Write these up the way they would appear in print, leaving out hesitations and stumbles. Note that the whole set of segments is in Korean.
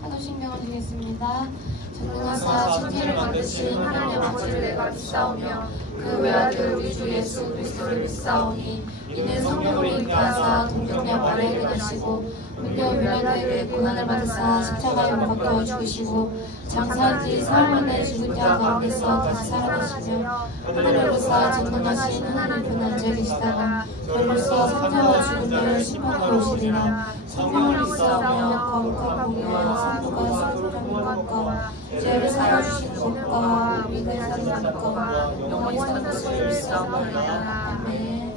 사도신경을 드리겠습니다. 전능하사 천지를 만드신 하나님의 아버지를 내가 믿사오며 그 외아들 우리 주 예수 그리스도를 믿사오니 이는 성령으로 인도하사 동정녀 마리아를 낳으시고 문려 유다에게 고난을 받으사 십자가에 못 박혀 죽으시고 장사한 지 사흘 만에 죽은 자 가운데서 다시 살아나시며 하늘에 오르사 전능하신 하나님 분 앉아 계시다가 별로서 성자와 죽은 자를 심판하러 오시리라. 성령을 믿사오며 거룩한 공의와 성부가 성령과 것과 죄를 사하여 주시는 것과 믿음의 사는 것과 영원히 사는 것을 믿사옵나이다. 아멘.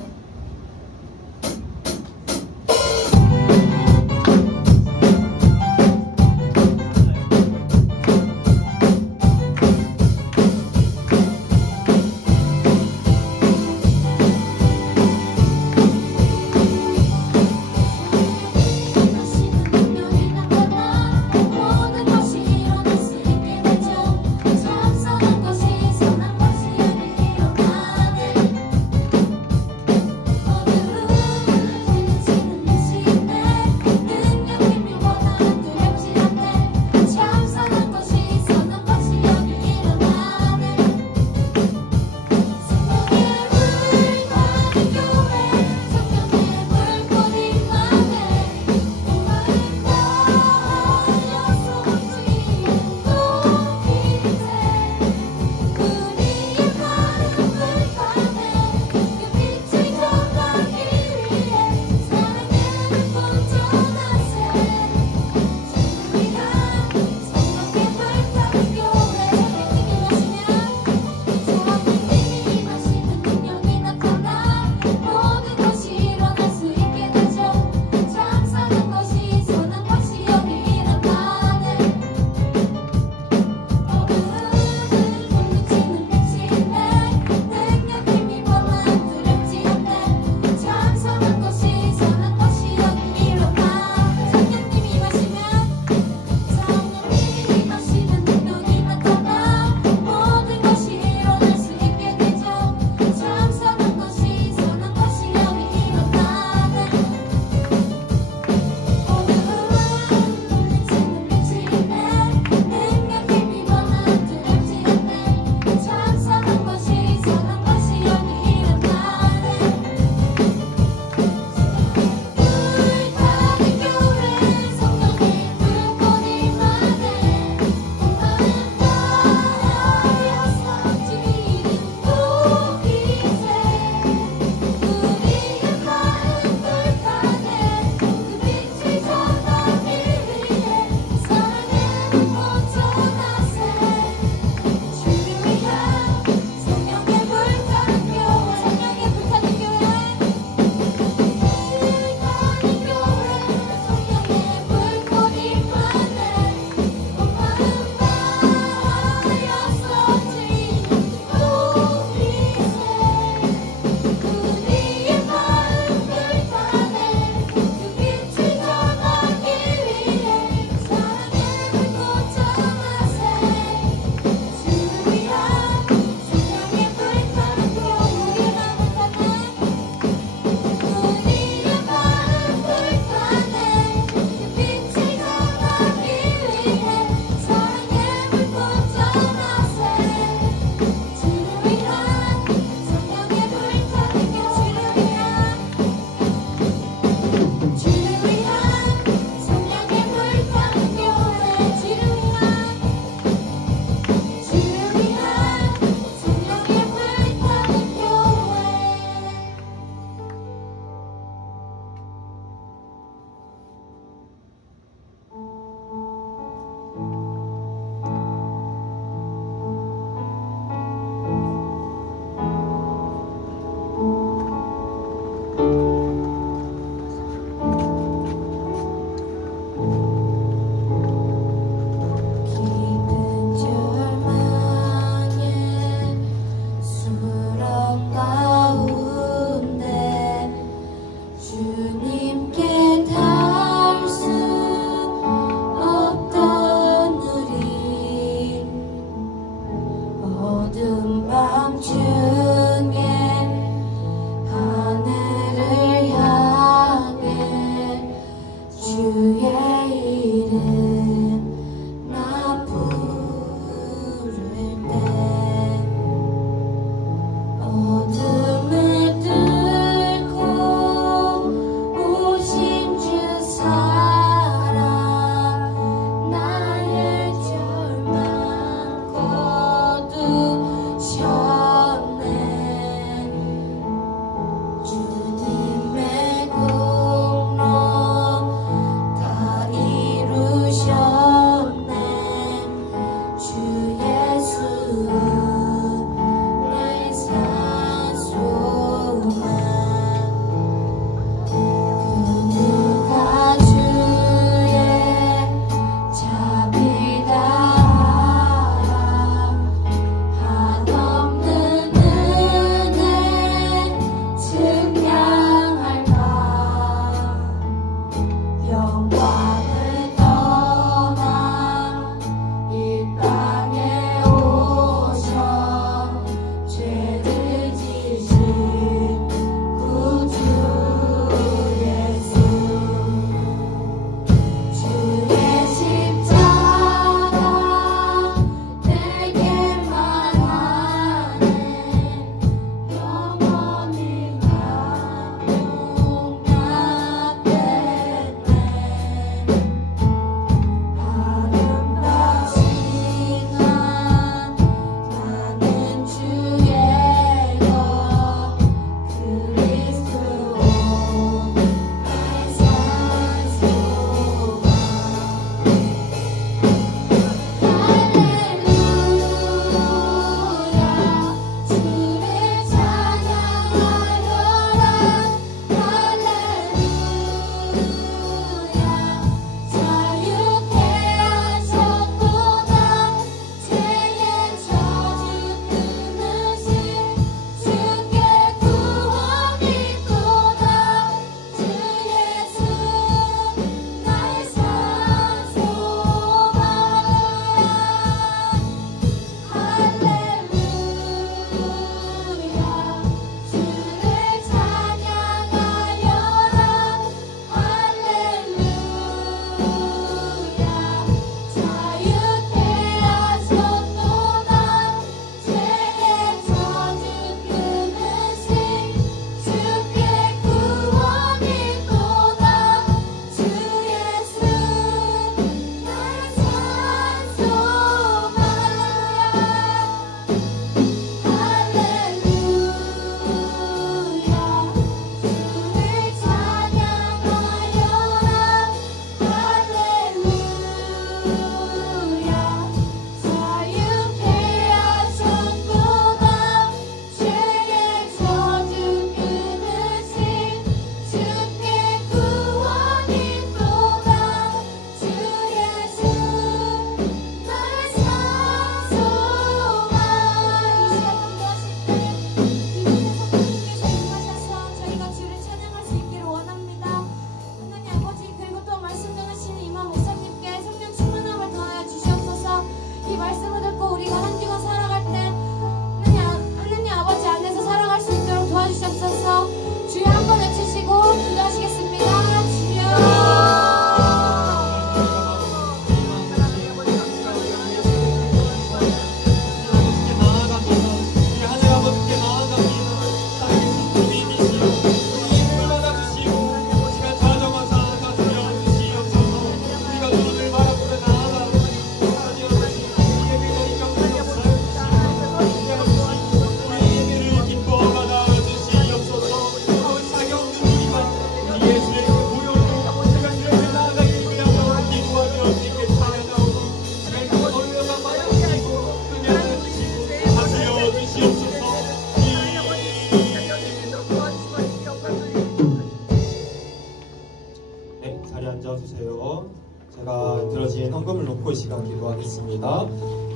제가 들어진 헌금을 놓고 이 시간 기도하겠습니다.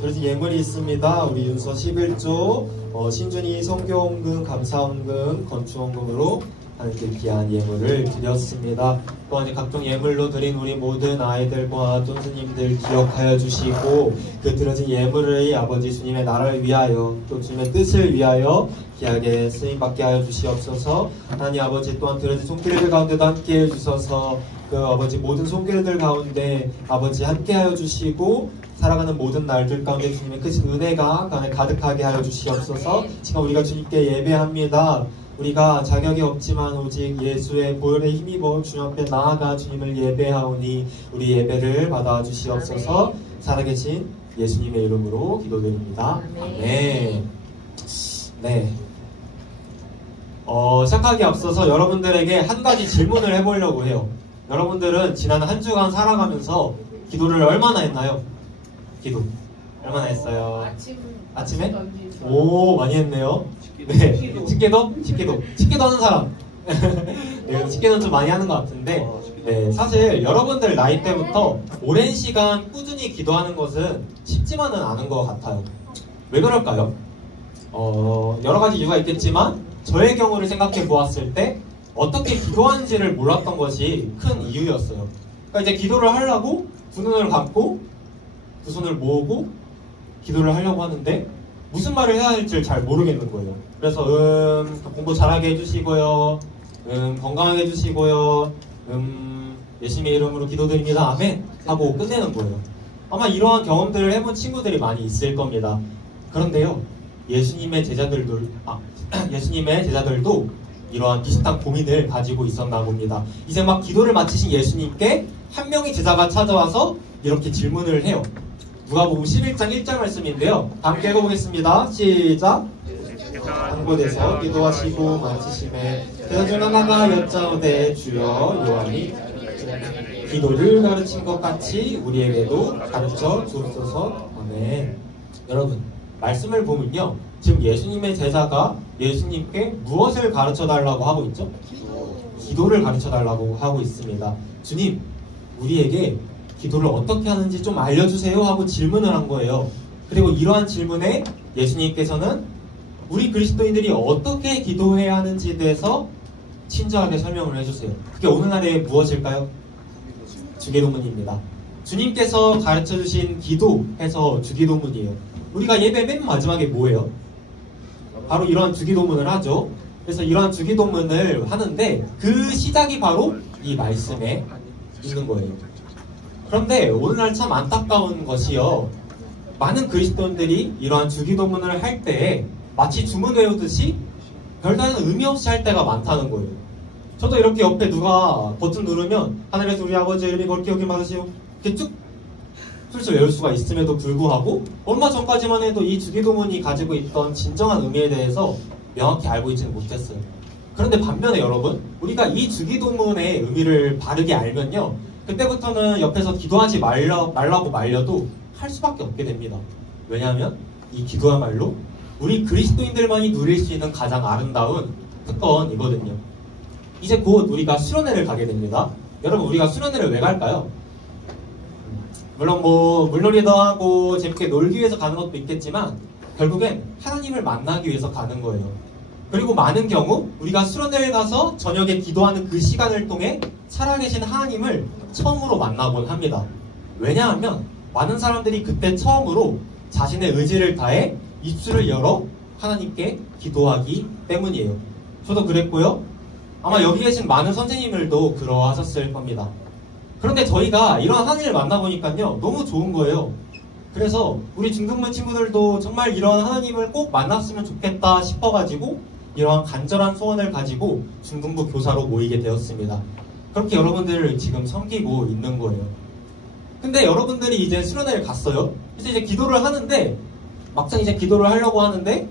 들어진 예물이 있습니다. 우리 윤서 11조, 신준이 성교헌금, 감사헌금, 건축헌금으로 하나님께 귀한 예물을 드렸습니다. 또한 각종 예물로 드린 우리 모든 아이들과 tôn 스님들 기억하여 주시고 그 들어진 예물을 아버지 주님의 나라를 위하여 또 주님의 뜻을 위하여 귀하게 쓰임받게 하여 주시옵소서. 하나님 아버지 또한 들어진 손길들 가운데도 함께 해주셔서 그 아버지 모든 손길들 가운데 아버지 함께 하여 주시고 살아가는 모든 날들 가운데 주님의 크신 은혜가 간에 가득하게 하여 주시옵소서. 지금 우리가 주님께 예배합니다. 우리가 자격이 없지만 오직 예수의 보혈에 힘입어 주님 앞에 나아가 주님을 예배하오니 우리 예배를 받아 주시옵소서. 살아계신 예수님의 이름으로 기도드립니다. 아멘. 네. 시작하기 앞서서 여러분들에게 한 가지 질문을 해보려고 해요. 여러분들은 지난 한 주간 살아가면서 기도를 얼마나 했나요? 기도 얼마나 했어요? 아침에? 오, 많이 했네요. 네, 식기도 하는 사람. 네, 식기도는 좀 많이 하는 것 같은데, 네, 사실 여러분들 나이 때부터 오랜 시간 꾸준히 기도하는 것은 쉽지만은 않은 것 같아요. 왜 그럴까요? 여러 가지 이유가 있겠지만 저의 경우를 생각해 보았을 때 어떻게 기도하는지를 몰랐던 것이 큰 이유였어요. 그러니까 이제 기도를 하려고 두 눈을 감고 두 손을 모으고 기도를 하려고 하는데 무슨 말을 해야 할지 잘 모르겠는 거예요. 그래서 공부 잘하게 해주시고요, 건강하게 해주시고요, 예수님의 이름으로 기도드립니다, 아멘 하고 끝내는 거예요. 아마 이러한 경험들을 해본 친구들이 많이 있을 겁니다. 그런데요, 예수님의 제자들도 이러한 비슷한 고민을 가지고 있었나 봅니다. 이제 막 기도를 마치신 예수님께 한 명의 제자가 찾아와서 이렇게 질문을 해요. 누가복음 11장 1절 말씀인데요. 함께 읽어보겠습니다. 시작! 한 곳에서 기도하시고 마치심에 제자 중 하나가 여짜오되 주여 요한이 기도를 가르친 것 같이 우리에게도 가르쳐 주옵소서. 아멘. 여러분, 말씀을 보면요, 지금 예수님의 제자가 예수님께 무엇을 가르쳐 달라고 하고 있죠? 기도를 가르쳐 달라고 하고 있습니다. 주님, 우리에게 기도를 어떻게 하는지 좀 알려주세요 하고 질문을 한 거예요. 그리고 이러한 질문에 예수님께서는 우리 그리스도인들이 어떻게 기도해야 하는지에 대해서 친절하게 설명을 해주세요. 그게 오늘날의 무엇일까요? 주기도문입니다. 주님께서 가르쳐주신 기도해서 주기도문이에요. 우리가 예배 맨 마지막에 뭐예요? 바로 이러한 주기도문을 하죠. 그래서 이러한 주기도문을 하는데 그 시작이 바로 이 말씀에 있는 거예요. 그런데 오늘날 참 안타까운 것이요, 많은 그리스도인들이 이러한 주기도문을 할 때에 마치 주문 외우듯이 별다른 의미 없이 할 때가 많다는 거예요. 저도 이렇게 옆에 누가 버튼 누르면 하늘에서 우리 아버지 이름이 거룩히 여김 받으시오 이렇게 쭉 슬슬 외울 수가 있음에도 불구하고 얼마 전까지만 해도 이 주기도문이 가지고 있던 진정한 의미에 대해서 명확히 알고 있지는 못했어요. 그런데 반면에 여러분, 우리가 이 주기도문의 의미를 바르게 알면요, 그때부터는 옆에서 기도하지 말라고 말려도 할 수밖에 없게 됩니다. 왜냐하면 이 기도야말로 우리 그리스도인들만이 누릴 수 있는 가장 아름다운 특권이거든요. 이제 곧 우리가 수련회를 가게 됩니다. 여러분, 우리가 수련회를 왜 갈까요? 물론 물놀이도 하고 재밌게 놀기 위해서 가는 것도 있겠지만 결국엔 하나님을 만나기 위해서 가는 거예요. 그리고 많은 경우 우리가 수련회를 가서 저녁에 기도하는 그 시간을 통해 살아계신 하나님을 처음으로 만나곤 합니다. 왜냐하면 많은 사람들이 그때 처음으로 자신의 의지를 다해 입술을 열어 하나님께 기도하기 때문이에요. 저도 그랬고요. 아마 여기 계신 많은 선생님들도 그러하셨을 겁니다. 그런데 저희가 이런 하나님을 만나보니까요, 너무 좋은 거예요. 그래서 우리 중등부 친구들도 정말 이런 하나님을 꼭 만났으면 좋겠다 싶어가지고 이러한 간절한 소원을 가지고 중등부 교사로 모이게 되었습니다. 그렇게 여러분들을 지금 섬기고 있는 거예요. 근데 여러분들이 이제 수련회를 갔어요. 이제 기도를 하는데 막상 이제 기도를 하려고 하는데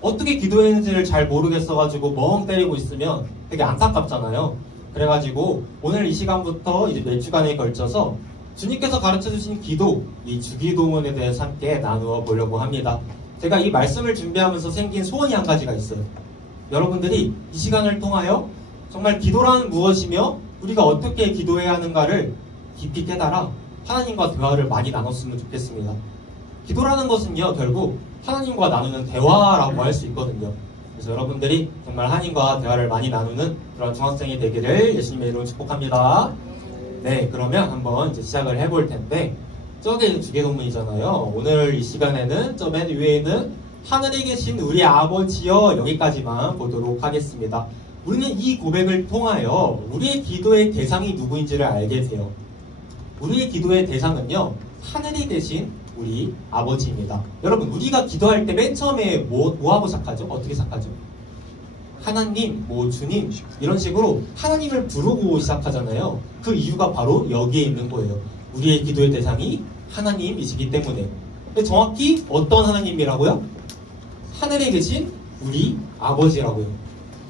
어떻게 기도했는지를 잘 모르겠어가지고 멍 때리고 있으면 되게 안타깝잖아요. 그래가지고 오늘 이 시간부터 이제 몇 주간에 걸쳐서 주님께서 가르쳐주신 기도, 이 주기도문에 대해서 함께 나누어 보려고 합니다. 제가 이 말씀을 준비하면서 생긴 소원이 한 가지가 있어요. 여러분들이 이 시간을 통하여 정말 기도란 무엇이며 우리가 어떻게 기도해야 하는가를 깊이 깨달아 하나님과 대화를 많이 나눴으면 좋겠습니다. 기도라는 것은요, 결국 하나님과 나누는 대화라고 할 수 있거든요. 그래서 여러분들이 정말 하나님과 대화를 많이 나누는 그런 중학생이 되기를 예수님의 이름으로 축복합니다. 네, 그러면 한번 이제 시작을 해볼 텐데, 저게 주계동문이잖아요. 오늘 이 시간에는 저 맨 위에 있는 하늘에 계신 우리 아버지여, 여기까지만 보도록 하겠습니다. 우리는 이 고백을 통하여 우리의 기도의 대상이 누구인지를 알게 돼요. 우리의 기도의 대상은요, 하늘에 계신 우리 아버지입니다. 여러분, 우리가 기도할 때 맨 처음에 뭐 하고 시작하죠? 어떻게 시작하죠? 하나님, 주님, 이런 식으로 하나님을 부르고 시작하잖아요. 그 이유가 바로 여기에 있는 거예요. 우리의 기도의 대상이 하나님이시기 때문에. 정확히 어떤 하나님이라고요? 하늘에 계신 우리 아버지라고요.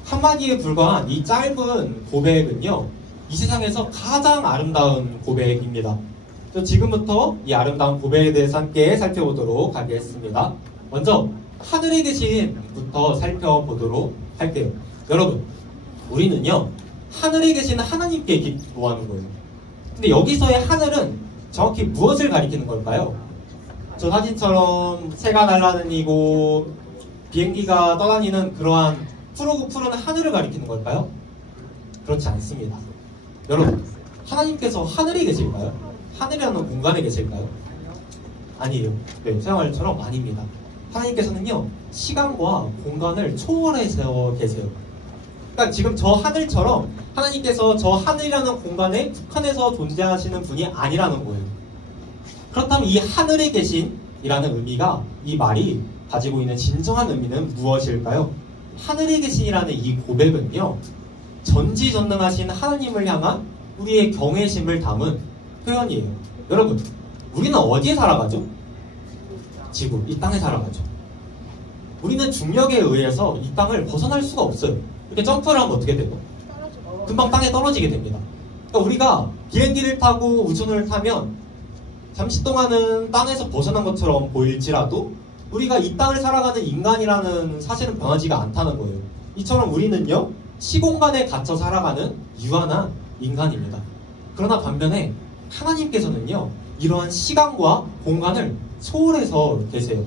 한마디에 불과한 이 짧은 고백은요, 이 세상에서 가장 아름다운 고백입니다. 지금부터 이 아름다운 고백에 대해서 함께 살펴보도록 하겠습니다. 먼저 하늘에 계신부터 살펴보도록 할게요. 여러분, 우리는요, 하늘에 계신 하나님께 기도하는 거예요. 근데 여기서의 하늘은 정확히 무엇을 가리키는 걸까요? 저 사진처럼 새가 날아다니고 비행기가 떠다니는 그러한 푸르고 푸른 하늘을 가리키는 걸까요? 그렇지 않습니다. 여러분, 하나님께서 하늘에 계실까요? 하늘이라는 공간에 계실까요? 아니에요. 네, 생활처럼 아닙니다. 하나님께서는요, 시간과 공간을 초월해서 계세요. 그러니까 지금 저 하늘처럼 하나님께서 저 하늘이라는 공간에 국한해서 존재하시는 분이 아니라는 거예요. 그렇다면 이 하늘에 계신이라는 의미가, 이 말이 가지고 있는 진정한 의미는 무엇일까요? 하늘에 계신이라는 이 고백은요, 전지전능하신 하나님을 향한 우리의 경외심을 담은 표현이에요. 여러분, 우리는 어디에 살아가죠? 지구, 이 땅에 살아가죠. 우리는 중력에 의해서 이 땅을 벗어날 수가 없어요. 이렇게 점프를 하면 어떻게 돼요? 금방 땅에 떨어지게 됩니다. 그러니까 우리가 비행기를 타고 우주선을 타면 잠시 동안은 땅에서 벗어난 것처럼 보일지라도 우리가 이 땅을 살아가는 인간이라는 사실은 변하지가 않다는 거예요. 이처럼 우리는요, 시공간에 갇혀 살아가는 유한한 인간입니다. 그러나 반면에 하나님께서는요, 이러한 시간과 공간을 초월해서 계세요.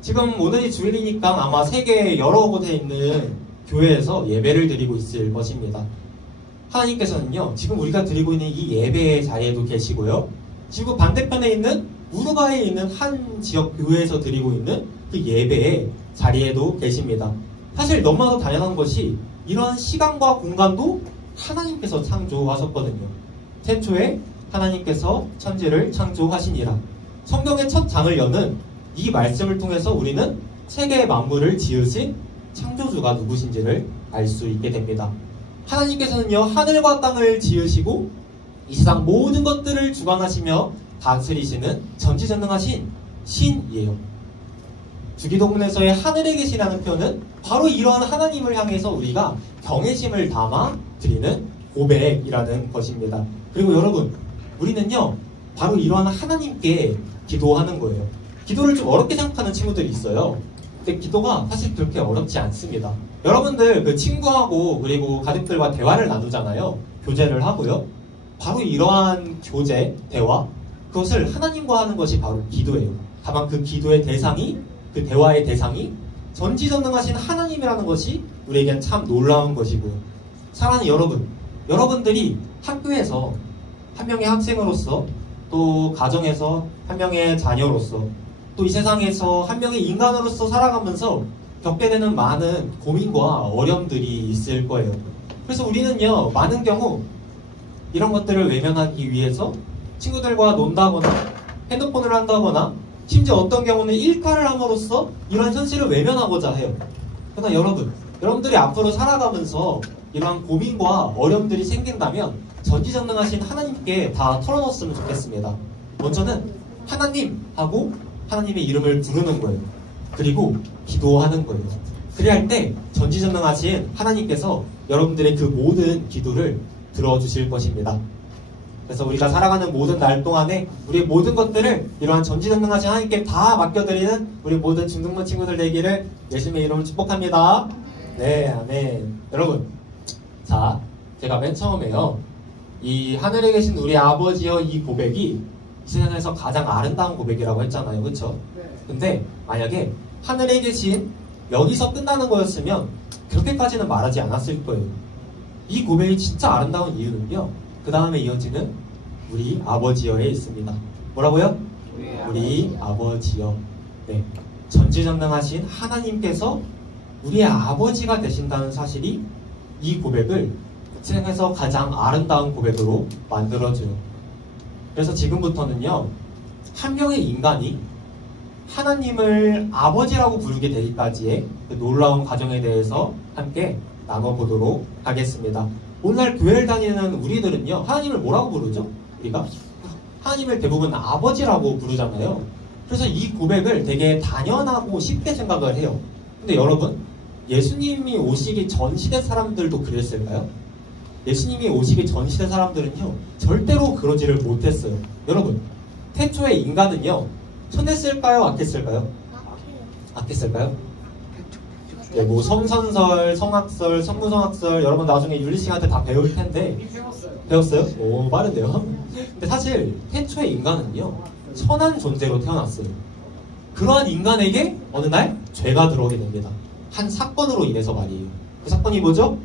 지금 오늘이 주일이니까 아마 세계 여러 곳에 있는 교회에서 예배를 드리고 있을 것입니다. 하나님께서는요, 지금 우리가 드리고 있는 이 예배의 자리에도 계시고요, 지구 반대편에 있는 우루과이에 있는 한 지역 교회에서 드리고 있는 그 예배의 자리에도 계십니다. 사실 너무나도 당연한 것이, 이러한 시간과 공간도 하나님께서 창조하셨거든요. 태초에 하나님께서 천지를 창조하시니라. 성경의 첫 장을 여는 이 말씀을 통해서 우리는 세계의 만물을 지으신 창조주가 누구신지를 알 수 있게 됩니다. 하나님께서는요, 하늘과 땅을 지으시고 이 세상 모든 것들을 주관하시며 다스리시는 전지전능하신 신이에요. 주기도문에서의 하늘에 계시라는 표현은 바로 이러한 하나님을 향해서 우리가 경외심을 담아 드리는 고백이라는 것입니다. 그리고 여러분, 우리는요, 바로 이러한 하나님께 기도하는 거예요. 기도를 좀 어렵게 생각하는 친구들이 있어요. 근데 기도가 사실 그렇게 어렵지 않습니다. 여러분들 그 친구하고 그리고 가족들과 대화를 나누잖아요. 교제를 하고요. 바로 이러한 교제, 대화, 그것을 하나님과 하는 것이 바로 기도예요. 다만 그 기도의 대상이, 그 대화의 대상이 전지전능하신 하나님이라는 것이 우리에겐 참 놀라운 것이고요. 사랑하는 여러분, 여러분들이 학교에서 한 명의 학생으로서, 또 가정에서 한 명의 자녀로서, 또 이 세상에서 한 명의 인간으로서 살아가면서 겪게 되는 많은 고민과 어려움들이 있을 거예요. 그래서 우리는요, 많은 경우 이런 것들을 외면하기 위해서 친구들과 논다거나 핸드폰을 한다거나 심지어 어떤 경우는 일탈을 함으로써 이런 현실을 외면하고자 해요. 그러나 여러분들이 앞으로 살아가면서 이러한 고민과 어려움들이 생긴다면 전지전능하신 하나님께 다 털어놓았으면 좋겠습니다. 먼저는 하나님 하고 하나님의 이름을 부르는 거예요. 그리고 기도하는 거예요. 그래야 할 때 전지전능하신 하나님께서 여러분들의 그 모든 기도를 들어주실 것입니다. 그래서 우리가 살아가는 모든 날 동안에 우리의 모든 것들을 이러한 전지전능하신 하나님께 다 맡겨드리는 우리 모든 중등부 친구들 되기를 예수님의 이름으로 축복합니다. 네, 아멘. 여러분, 자, 제가 맨 처음에요, 이 하늘에 계신 우리 아버지여 이 고백이 이 세상에서 가장 아름다운 고백이라고 했잖아요. 그렇죠? 근데 만약에 하늘에 계신 여기서 끝나는 거였으면 그렇게까지는 말하지 않았을 거예요. 이 고백이 진짜 아름다운 이유는요. 그 다음에 이어지는 우리 아버지여에 있습니다. 뭐라고요? 우리 아버지여. 네. 전지전능하신 하나님께서 우리의 아버지가 되신다는 사실이 이 고백을 세상에서 가장 아름다운 고백으로 만들어줘요. 그래서 지금부터는요, 한 명의 인간이 하나님을 아버지라고 부르게 되기까지의 그 놀라운 과정에 대해서 함께 나눠보도록 하겠습니다. 오늘날 교회를 다니는 우리들은요, 하나님을 뭐라고 부르죠? 우리가? 하나님을 대부분 아버지라고 부르잖아요. 그래서 이 고백을 되게 당연하고 쉽게 생각을 해요. 근데 여러분, 예수님이 오시기 전 시대 사람들도 그랬을까요? 예수님이 오시기 전 시대 사람들은요, 절대로 그러지를 못했어요. 여러분, 태초에 인간은요, 선했을까요? 악했을까요? 악했을까요? 네, 뭐 성선설, 성악설, 성무성악설 여러분 나중에 윤리씨한테 다 배울 텐데 배웠어요? 오, 빠른데요? 근데 사실 태초의 인간은요, 선한 존재로 태어났어요. 그러한 인간에게 어느 날 죄가 들어오게 됩니다. 한 사건으로 인해서 말이에요. 그 사건이 뭐죠?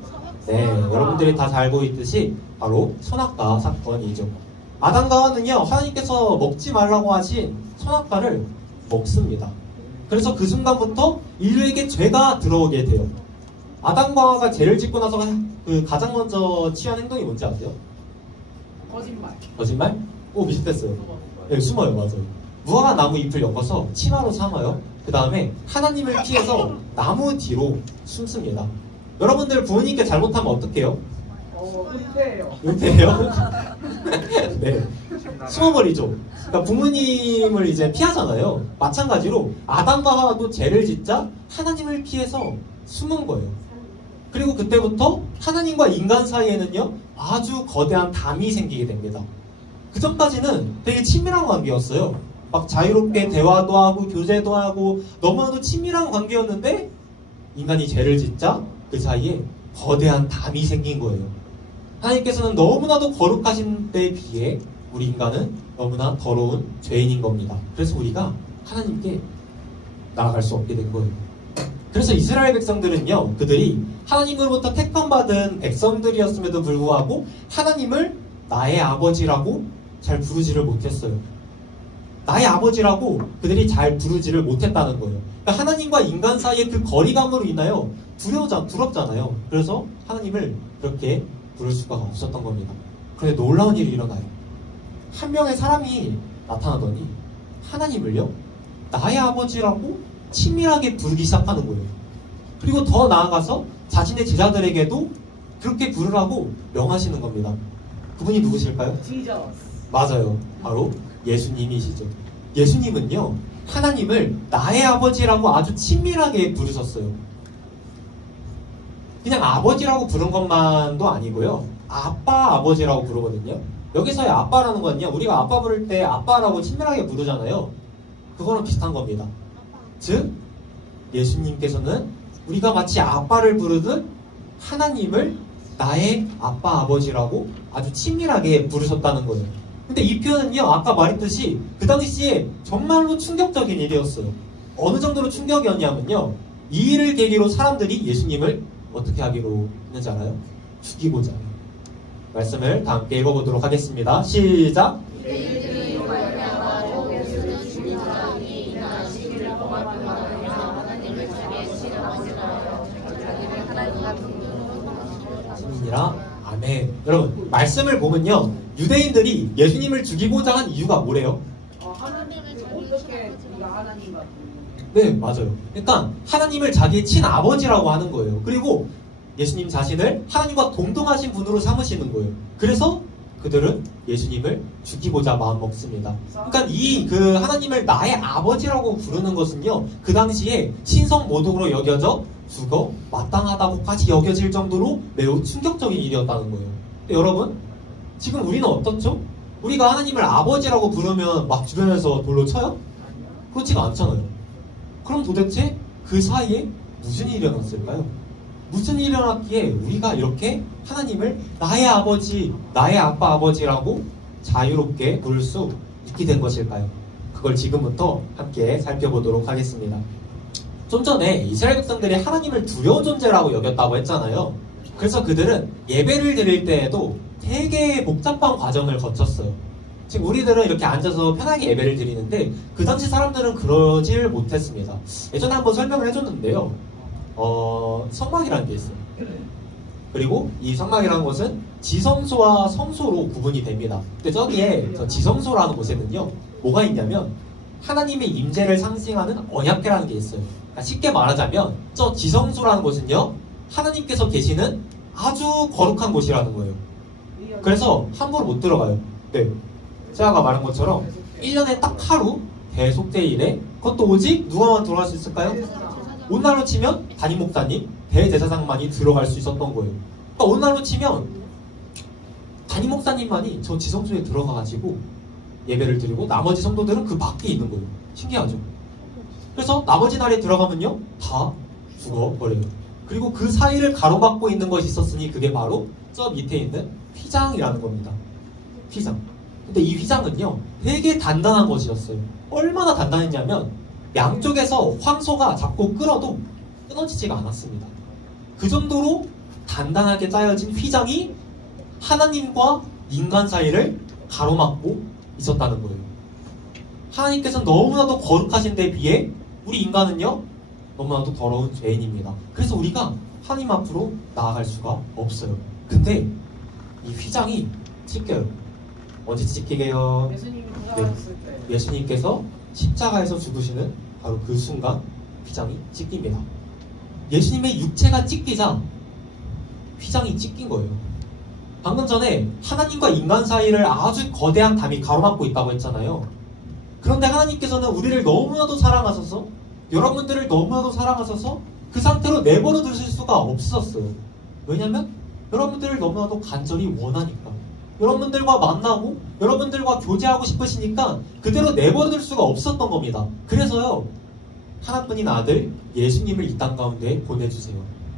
네, 여러분들이 다 잘 알고 있듯이 바로 선악과 사건이죠. 아담과 하와는요, 하나님께서 먹지 말라고 하신 선악과를 먹습니다. 그래서 그 순간부터 인류에게 죄가 들어오게 돼요. 아담과 하와가 죄를 짓고 나서 가장 먼저 취한 행동이 뭔지 아세요? 거짓말. 거짓말? 오, 비슷했어요. 네, 숨어요. 맞아요. 무화과 나무 잎을 엮어서 치마로 삼아요. 그 다음에 하나님을 피해서 나무 뒤로 숨습니다. 여러분들 부모님께 잘못하면 어떡해요? 은퇴해요. 은퇴해요? 네. 숨어버리죠. 그러니까 부모님을 이제 피하잖아요. 마찬가지로 아담과 하와도 죄를 짓자 하나님을 피해서 숨은 거예요. 그리고 그때부터 하나님과 인간 사이에는요, 아주 거대한 담이 생기게 됩니다. 그 전까지는 되게 친밀한 관계였어요. 막 자유롭게 대화도 하고 교제도 하고 너무나도 친밀한 관계였는데 인간이 죄를 짓자 그 사이에 거대한 담이 생긴 거예요. 하나님께서는 너무나도 거룩하신 때에 비해 우리 인간은 너무나 더러운 죄인인 겁니다. 그래서 우리가 하나님께 나아갈 수 없게 된 거예요. 그래서 이스라엘 백성들은요, 그들이 하나님으로부터 택함받은 백성들이었음에도 불구하고 하나님을 나의 아버지라고 잘 부르지를 못했어요. 나의 아버지라고 그들이 잘 부르지를 못했다는 거예요. 그러니까 하나님과 인간 사이의 그 거리감으로 인하여 두렵잖아요. 그래서 하나님을 그렇게 부를 수가 없었던 겁니다. 그런데 놀라운 일이 일어나요. 한 명의 사람이 나타나더니 하나님을요, 나의 아버지라고 친밀하게 부르기 시작하는 거예요. 그리고 더 나아가서 자신의 제자들에게도 그렇게 부르라고 명하시는 겁니다. 그분이 누구실까요? 지저스. 맞아요. 바로 예수님이시죠. 예수님은요, 하나님을 나의 아버지라고 아주 친밀하게 부르셨어요. 그냥 아버지라고 부른 것만도 아니고요, 아빠, 아버지라고 부르거든요. 여기서의 아빠라는 건요, 우리가 아빠 부를 때 아빠라고 친밀하게 부르잖아요. 그거랑 비슷한 겁니다. 즉, 예수님께서는 우리가 마치 아빠를 부르듯 하나님을 나의 아빠, 아버지라고 아주 친밀하게 부르셨다는 거예요. 근데 이 표현은요, 아까 말했듯이 그 당시에 정말로 충격적인 일이었어요. 어느 정도로 충격이었냐면요, 이 일을 계기로 사람들이 예수님을 어떻게 하기로 했는지 알아요? 죽이고자 해요. 말씀을 다 함께 읽어보도록 하겠습니다. 시작! 아멘이라 아멘. 여러분, 말씀을 보면요, 유대인들이 예수님을 죽이고자 한 이유가 뭐래요? 어떻게 우리가 하나님과 네, 맞아요. 그러니까 하나님을 자기의 친아버지라고 하는 거예요. 그리고 예수님 자신을 하나님과 동등하신 분으로 삼으시는 거예요. 그래서 그들은 예수님을 죽이고자 마음먹습니다. 그러니까 그 하나님을 나의 아버지라고 부르는 것은요, 그 당시에 신성모독으로 여겨져 죽어 마땅하다고까지 여겨질 정도로 매우 충격적인 일이었다는 거예요. 근데 여러분, 지금 우리는 어떻죠? 우리가 하나님을 아버지라고 부르면 막 주변에서 돌로 쳐요? 그렇지가 않잖아요. 그럼 도대체 그 사이에 무슨 일이 일어났을까요? 무슨 일이 일어났기에 우리가 이렇게 하나님을 나의 아버지, 나의 아빠 아버지라고 자유롭게 부를 수 있게 된 것일까요? 그걸 지금부터 함께 살펴보도록 하겠습니다. 좀 전에 이스라엘 백성들이 하나님을 두려운 존재라고 여겼다고 했잖아요. 그래서 그들은 예배를 드릴 때에도 되게 복잡한 과정을 거쳤어요. 지금 우리들은 이렇게 앉아서 편하게 예배를 드리는데 그 당시 사람들은 그러질 못했습니다. 예전에 한번 설명을 해줬는데요. 성막이라는 게 있어요. 그리고 이 성막이라는 것은 지성소와 성소로 구분이 됩니다. 근데 저기에 저 지성소라는 곳에는요, 뭐가 있냐면 하나님의 임재를 상징하는 언약궤라는 게 있어요. 그러니까 쉽게 말하자면 저 지성소라는 곳은요, 하나님께서 계시는 아주 거룩한 곳이라는 거예요. 그래서 함부로 못 들어가요. 네, 제가 아까 말한 것처럼 1년에 딱 하루 대속제일에, 그것도 오직 누가만 들어갈 수 있을까요? 오늘날로 치면 담임 목사님, 대제사장만이 들어갈 수 있었던 거예요. 그러니까 오늘날로 치면 담임 목사님만이 저 지성소에 들어가가지고 예배를 드리고 나머지 성도들은 그 밖에 있는 거예요. 신기하죠? 그래서 나머지 날에 들어가면요, 다 죽어버려요. 그리고 그 사이를 가로막고 있는 것이 있었으니 그게 바로 저 밑에 있는 휘장이라는 겁니다. 휘장. 근데 이 휘장은요, 되게 단단한 것이었어요. 얼마나 단단했냐면 양쪽에서 황소가 잡고 끌어도 끊어지지가 않았습니다. 그 정도로 단단하게 짜여진 휘장이 하나님과 인간 사이를 가로막고 있었다는 거예요. 하나님께서는 너무나도 거룩하신 데 비해 우리 인간은요, 너무나도 더러운 죄인입니다. 그래서 우리가 하나님 앞으로 나아갈 수가 없어요. 근데 이 휘장이 찢겨요. 언제 찢기게요? 예수님이 부활하셨을 때. 예수님께서 십자가에서 죽으시는 바로 그 순간 휘장이 찢깁니다. 예수님의 육체가 찢기자 휘장이 찢긴 거예요. 방금 전에 하나님과 인간 사이를 아주 거대한 담이 가로막고 있다고 했잖아요. 그런데 하나님께서는 우리를 너무나도 사랑하셔서, 여러분들을 너무나도 사랑하셔서 그 상태로 내버려 두실 수가 없었어요. 왜냐면 여러분들을 너무나도 간절히 원하니까. 여러분들과 만나고 여러분들과 교제하고 싶으시니까 그대로 내버려 둘 수가 없었던 겁니다. 그래서요, 하나뿐인 아들 예수님을 이 땅 가운데 보내주세요.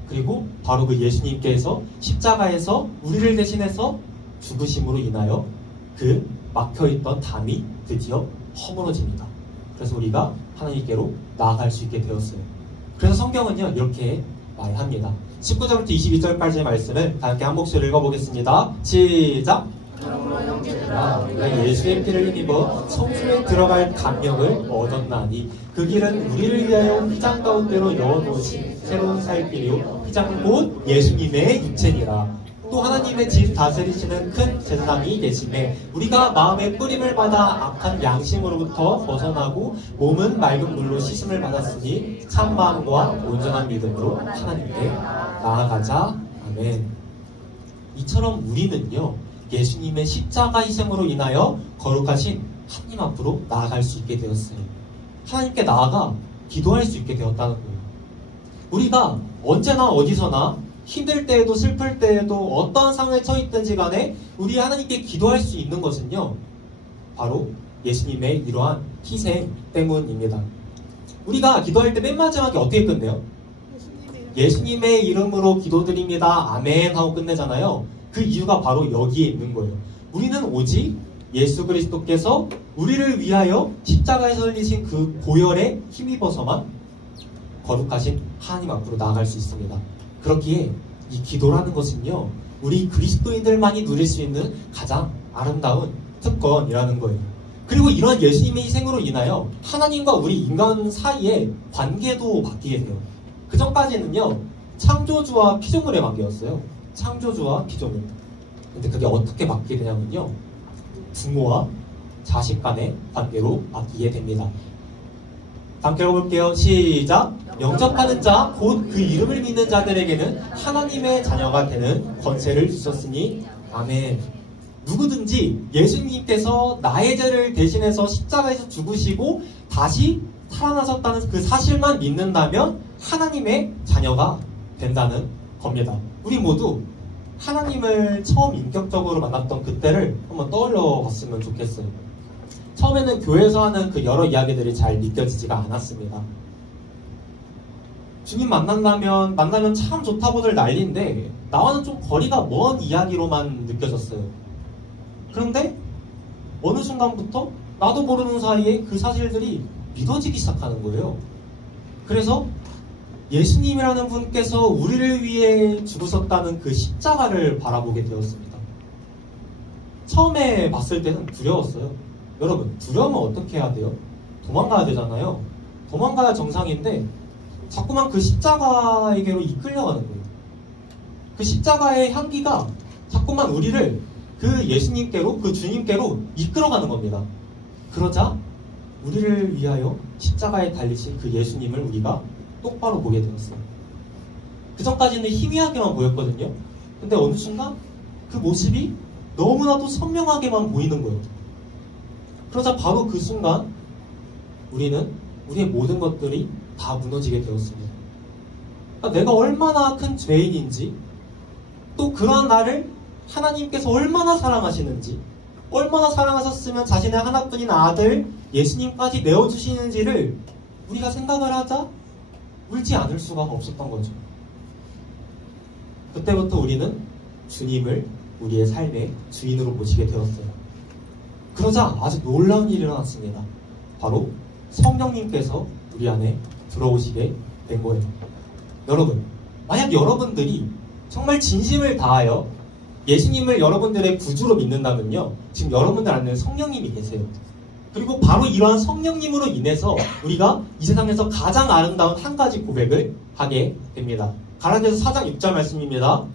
그리고 바로 그 예수님께서 십자가에서 우리를 대신해서 죽으심으로 인하여 그 막혀있던 담이 드디어 허물어집니다. 그래서 우리가 하나님께로 나아갈 수 있게 되었어요. 그래서 성경은요, 이렇게 말합니다. 19절부터 22절까지의 말씀을 다 함께 한 목소리로 읽어보겠습니다. 시작! 그러므로 형제들아, 우리가 예수의 피를 힘입어 성소에 들어갈 감력을 얻었나니 그 길은 우리를 위하여 휘장 가운데로 여어놓으신 새로운 살길이요 휘장 곧 예수님의 육체니라. 또 하나님의 집 다스리시는 큰 제사장이 계심에 우리가 마음의 뿌림을 받아 악한 양심으로부터 벗어나고 몸은 맑은 물로 씻음을 받았으니 참 마음과 온전한 믿음으로 하나님께 나아가자. 아멘. 이처럼 우리는요, 예수님의 십자가 희생으로 인하여 거룩하신 하나님 앞으로 나아갈 수 있게 되었어요. 하나님께 나아가 기도할 수 있게 되었다는 거예요. 우리가 언제나 어디서나 힘들 때에도 슬플 때에도 어떠한 상황에 처했든지 간에 우리 하나님께 기도할 수 있는 것은요, 바로 예수님의 이러한 희생 때문입니다. 우리가 기도할 때 맨 마지막에 어떻게 끝내요? 예수님의 이름으로 기도드립니다. 아멘 하고 끝내잖아요. 그 이유가 바로 여기에 있는 거예요. 우리는 오직 예수 그리스도께서 우리를 위하여 십자가에서 흘리신 그 보혈에 힘입어서만 거룩하신 하나님 앞으로 나아갈 수 있습니다. 그렇기에 이 기도라는 것은요, 우리 그리스도인들만이 누릴 수 있는 가장 아름다운 특권이라는 거예요. 그리고 이런 예수님의 희생으로 인하여 하나님과 우리 인간 사이의 관계도 바뀌게 돼요. 그 전까지는요, 창조주와 피조물의 관계였어요. 창조주와 피조물. 근데 그게 어떻게 바뀌게 되냐면요, 부모와 자식 간의 관계로 바뀌게 됩니다. 함께 읽어볼게요. 시작! 영접하는 자, 곧 그 이름을 믿는 자들에게는 하나님의 자녀가 되는 권세를 주셨으니 아멘. 누구든지 예수님께서 나의 죄를 대신해서 십자가에서 죽으시고 다시 살아나셨다는 그 사실만 믿는다면 하나님의 자녀가 된다는 겁니다. 우리 모두 하나님을 처음 인격적으로 만났던 그때를 한번 떠올려 봤으면 좋겠어요. 처음에는 교회에서 하는 그 여러 이야기들이 잘 믿겨지지가 않았습니다. 주님 만나면 참 좋다고들 난리인데 나와는 좀 거리가 먼 이야기로만 느껴졌어요. 그런데 어느 순간부터 나도 모르는 사이에 그 사실들이 믿어지기 시작하는 거예요. 그래서 예수님이라는 분께서 우리를 위해 죽으셨다는 그 십자가를 바라보게 되었습니다. 처음에 봤을 때는 두려웠어요. 여러분, 두려우면 어떻게 해야 돼요? 도망가야 되잖아요. 도망가야 정상인데 자꾸만 그 십자가에게로 이끌려가는 거예요. 그 십자가의 향기가 자꾸만 우리를 그 예수님께로, 그 주님께로 이끌어가는 겁니다. 그러자 우리를 위하여 십자가에 달리신 그 예수님을 우리가 똑바로 보게 되었어요. 그 전까지는 희미하게만 보였거든요. 근데 어느 순간 그 모습이 너무나도 선명하게만 보이는 거예요. 그러자 바로 그 순간 우리는 우리의 모든 것들이 다 무너지게 되었습니다. 그러니까 내가 얼마나 큰 죄인인지, 또 그러한 나를 하나님께서 얼마나 사랑하시는지, 얼마나 사랑하셨으면 자신의 하나뿐인 아들 예수님까지 내어주시는지를 우리가 생각을 하자 울지 않을 수가 없었던 거죠. 그때부터 우리는 주님을 우리의 삶의 주인으로 모시게 되었어요. 그러자 아주 놀라운 일이 일어났습니다. 바로 성령님께서 우리 안에 들어오시게 된 거예요. 여러분, 만약 여러분들이 정말 진심을 다하여 예수님을 여러분들의 구주로 믿는다면요, 지금 여러분들 안에 성령님이 계세요. 그리고 바로 이러한 성령님으로 인해서 우리가 이 세상에서 가장 아름다운 한 가지 고백을 하게 됩니다. 갈라디아서 4장 6절 말씀입니다.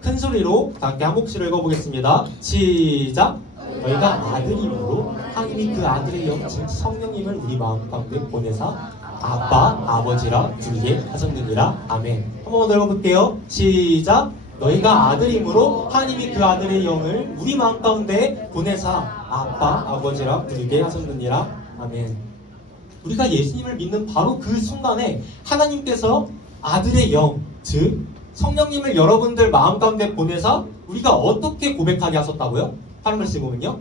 큰 소리로 다 함께 한 목소리로 읽어보겠습니다. 시작! 너희가 아들임으로 하나님이 그 아들의 영, 즉 성령님을 우리 마음 가운데 보내사 아빠, 아버지라 부르게 하셨느니라. 아멘. 한 번 더 읽어볼게요. 시작! 너희가 아들임으로 하나님이 그 아들의 영을 우리 마음 가운데 보내사 아빠, 아버지라 부르게 하셨느니라. 아멘. 우리가 예수님을 믿는 바로 그 순간에 하나님께서 아들의 영, 즉 성령님을 여러분들 마음 가운데 보내사 우리가 어떻게 고백하게 하셨다고요? 다른 말씀 보면요,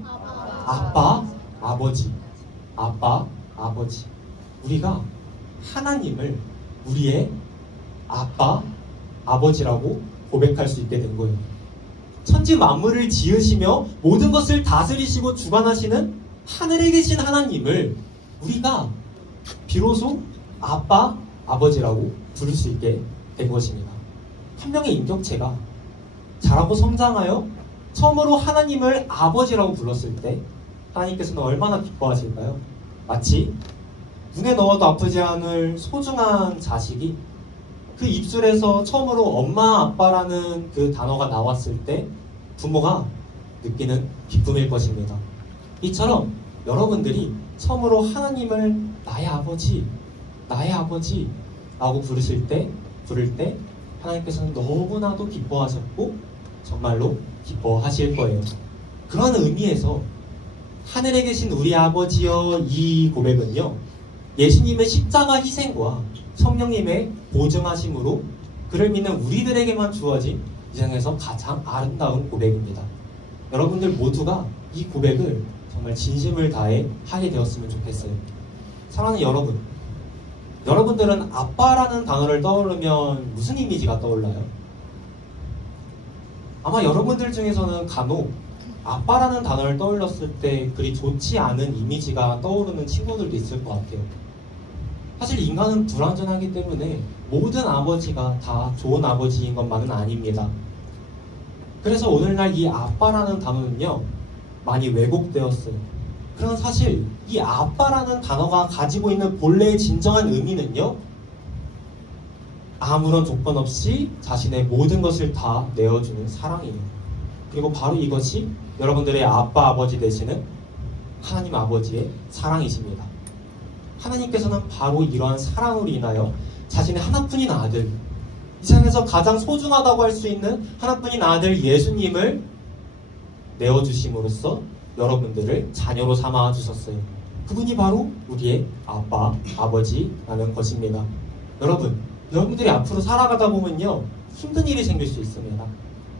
아빠, 아버지, 아빠, 아버지. 우리가 하나님을 우리의 아빠, 아버지라고 고백할 수 있게 된 거예요. 천지 만물을 지으시며 모든 것을 다스리시고 주관하시는 하늘에 계신 하나님을 우리가 비로소 아빠, 아버지라고 부를 수 있게 된 것입니다. 한 명의 인격체가 자라고 성장하여 처음으로 하나님을 아버지라고 불렀을 때 하나님께서는 얼마나 기뻐하실까요? 마치 눈에 넣어도 아프지 않을 소중한 자식이 그 입술에서 처음으로 엄마, 아빠라는 그 단어가 나왔을 때 부모가 느끼는 기쁨일 것입니다. 이처럼 여러분들이 처음으로 하나님을 나의 아버지, 나의 아버지라고 부를 때 하나님께서는 너무나도 기뻐하셨고 정말로 기뻐하실 거예요. 그런 의미에서 하늘에 계신 우리 아버지여, 이 고백은요, 예수님의 십자가 희생과 성령님의 보증하심으로 그를 믿는 우리들에게만 주어진 이 세상에서 가장 아름다운 고백입니다. 여러분들 모두가 이 고백을 정말 진심을 다해 하게 되었으면 좋겠어요. 사랑하는 여러분, 여러분들은 아빠라는 단어를 떠오르면 무슨 이미지가 떠올라요? 아마 여러분들 중에서는 간혹 아빠라는 단어를 떠올렸을 때 그리 좋지 않은 이미지가 떠오르는 친구들도 있을 것 같아요. 사실 인간은 불완전하기 때문에 모든 아버지가 다 좋은 아버지인 것만은 아닙니다. 그래서 오늘날 이 아빠라는 단어는요, 많이 왜곡되었어요. 그럼 사실 이 아빠라는 단어가 가지고 있는 본래의 진정한 의미는요, 아무런 조건 없이 자신의 모든 것을 다 내어주는 사랑이에요. 그리고 바로 이것이 여러분들의 아빠, 아버지 되시는 하나님 아버지의 사랑이십니다. 하나님께서는 바로 이러한 사랑으로 인하여 자신의 하나뿐인 아들, 이 세상에서 가장 소중하다고 할 수 있는 하나뿐인 아들 예수님을 내어주심으로써 여러분들을 자녀로 삼아 주셨어요. 그분이 바로 우리의 아빠, 아버지라는 것입니다. 여러분들이 앞으로 살아가다 보면요, 힘든 일이 생길 수 있습니다.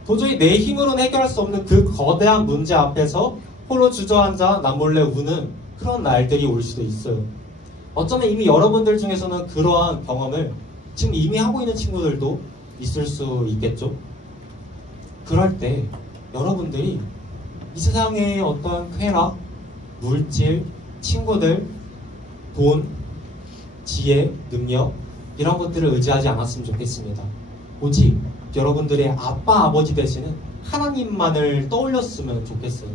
도저히 내 힘으로는 해결할 수 없는 그 거대한 문제 앞에서 홀로 주저앉아 남몰래 우는 그런 날들이 올 수도 있어요. 어쩌면 이미 여러분들 중에서는 그러한 경험을 지금 이미 하고 있는 친구들도 있을 수 있겠죠. 그럴 때 여러분들이 이 세상의 어떤 쾌락, 물질, 친구들, 돈, 지혜, 능력 이런 것들을 의지하지 않았으면 좋겠습니다. 오직 여러분들의 아빠, 아버지 되시는 하나님만을 떠올렸으면 좋겠어요.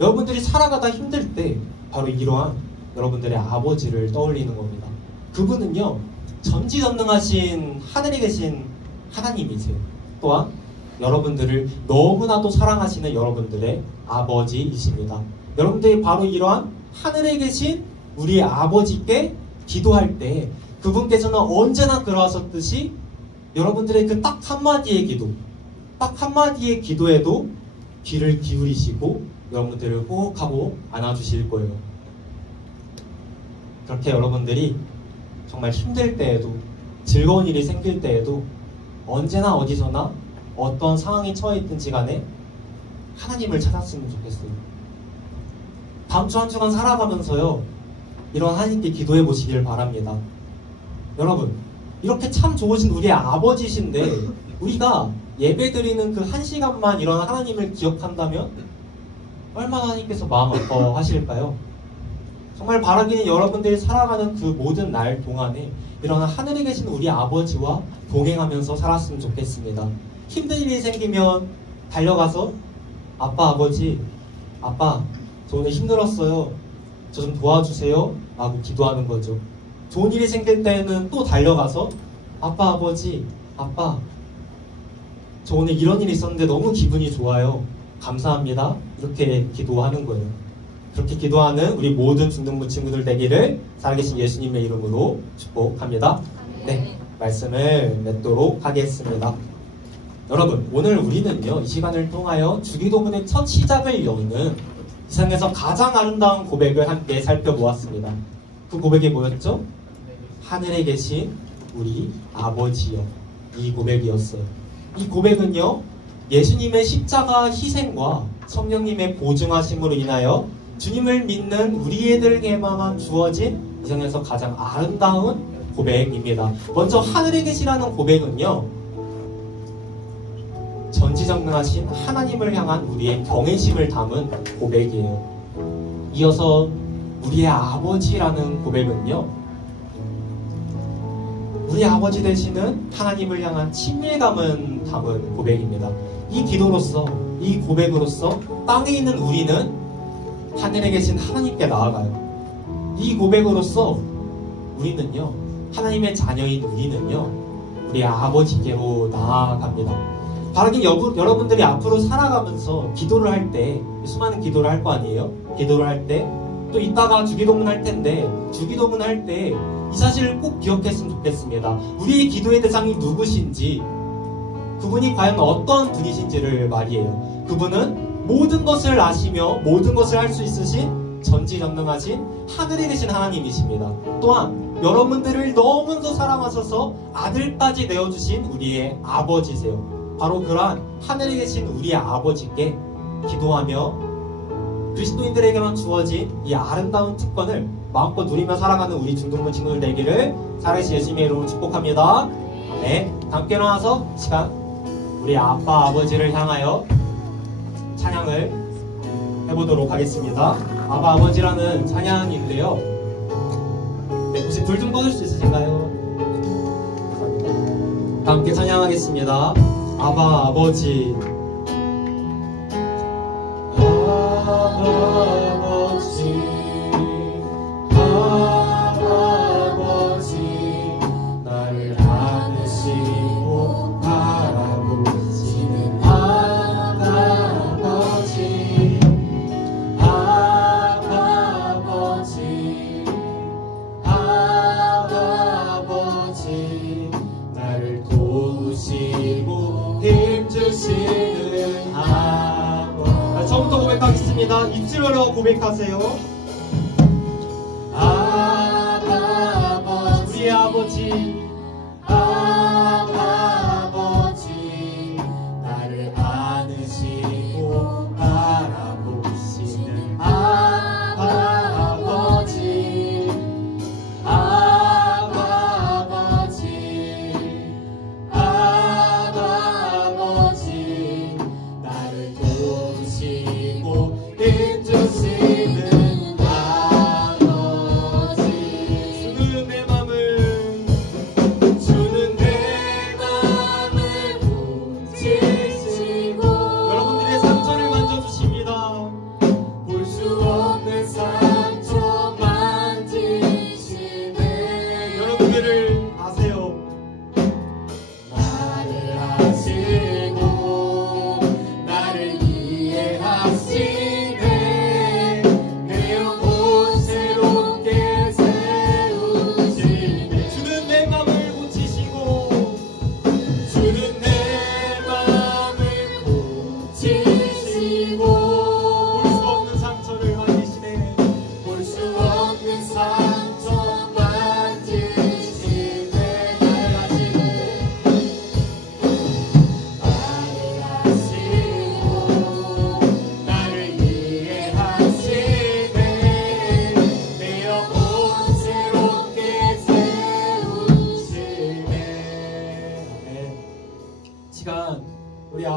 여러분들이 살아가다 힘들 때 바로 이러한 여러분들의 아버지를 떠올리는 겁니다. 그분은요, 전지전능하신 하늘에 계신 하나님이세요. 또한 여러분들을 너무나도 사랑하시는 여러분들의 아버지이십니다. 여러분들이 바로 이러한 하늘에 계신 우리 아버지께 기도할 때 그분께서는 언제나 그러하셨듯이 여러분들의 그 딱 한마디의 기도, 딱 한마디의 기도에도 귀를 기울이시고 여러분들을 호흡하고 안아주실 거예요. 그렇게 여러분들이 정말 힘들 때에도, 즐거운 일이 생길 때에도 언제나 어디서나 어떤 상황에 처해 있든지 간에 하나님을 찾았으면 좋겠어요. 다음 주 한 주간 살아가면서요, 이런 하나님께 기도해 보시길 바랍니다. 여러분, 이렇게 참 좋으신 우리의 아버지신데 우리가 예배드리는 그 한 시간만 이런 하나님을 기억한다면 얼마나 하나님께서 마음 아파하실까요? 정말 바라기는 여러분들이 살아가는 그 모든 날 동안에 이런 하늘에 계신 우리 아버지와 동행하면서 살았으면 좋겠습니다. 힘든 일이 생기면 달려가서 아빠, 아버지, 아빠, 저 오늘 힘들었어요. 저 좀 도와주세요. 라고 기도하는 거죠. 좋은 일이 생길 때는 또 달려가서 아빠, 아버지, 아빠, 저 오늘 이런 일이 있었는데 너무 기분이 좋아요. 감사합니다. 이렇게 기도하는 거예요. 그렇게 기도하는 우리 모든 중등부 친구들 되기를 살아계신 예수님의 이름으로 축복합니다. 네, 말씀을 맺도록 하겠습니다. 여러분, 오늘 우리는요, 이 시간을 통하여 주기도문의 첫 시작을 여는 이 세상에서 가장 아름다운 고백을 함께 살펴보았습니다. 그 고백이 뭐였죠? 하늘에 계신 우리 아버지요. 이 고백이었어요. 이 고백은요, 예수님의 십자가 희생과 성령님의 보증하심으로 인하여 주님을 믿는 우리들에게만 주어진 이 세상에서 가장 아름다운 고백입니다. 먼저 하늘에 계시라는 고백은요, 전지전능하신 하나님을 향한 우리의 경외심을 담은 고백이에요. 이어서 우리의 아버지라는 고백은요, 우리 아버지 되시는 하나님을 향한 친밀감을 담은 고백입니다. 이 기도로서, 이 고백으로서 땅에 있는 우리는 하늘에 계신 하나님께 나아가요. 이 고백으로서 우리는요, 하나님의 자녀인 우리는요, 우리 아버지께로 나아갑니다. 바라긴 여러분들이 앞으로 살아가면서 기도를 할 때, 수많은 기도를 할 거 아니에요? 기도를 할 때, 또 이따가 주기도문 할 텐데, 주기도문 할 때 이 사실을 꼭 기억했으면 좋겠습니다. 우리의 기도의 대상이 누구신지, 그분이 과연 어떤 분이신지를 말이에요. 그분은 모든 것을 아시며 모든 것을 할 수 있으신 전지전능하신 하늘에 계신 하나님이십니다. 또한 여러분들을 너무도 사랑하셔서 아들까지 내어주신 우리의 아버지세요. 바로 그러한 하늘에 계신 우리의 아버지께 기도하며 그리스도인들에게만 주어진 이 아름다운 특권을 마음껏 누리며 살아가는 우리 중등부 친구들 되기를 살아계신 예수님의 이름으로 축복합니다. 네, 함께 일어나서 시간 우리 아빠 아버지를 향하여 찬양을 해보도록 하겠습니다. 아빠 아버지라는 찬양인데요, 네, 혹시 불 좀 꺼줄 수 있으신가요? 감사합니다. 다 함께 찬양하겠습니다. 아빠 아버지, 나를 안으시고 바라보시는 아버지, 아버지, 나를 도우시고 힘주시는 아버지. 처음부터 고백하겠습니다. 입술로 고백하세요. 우리 아버지, 아버지, 나를 안으시고 바라보시는 아버지, 아버지,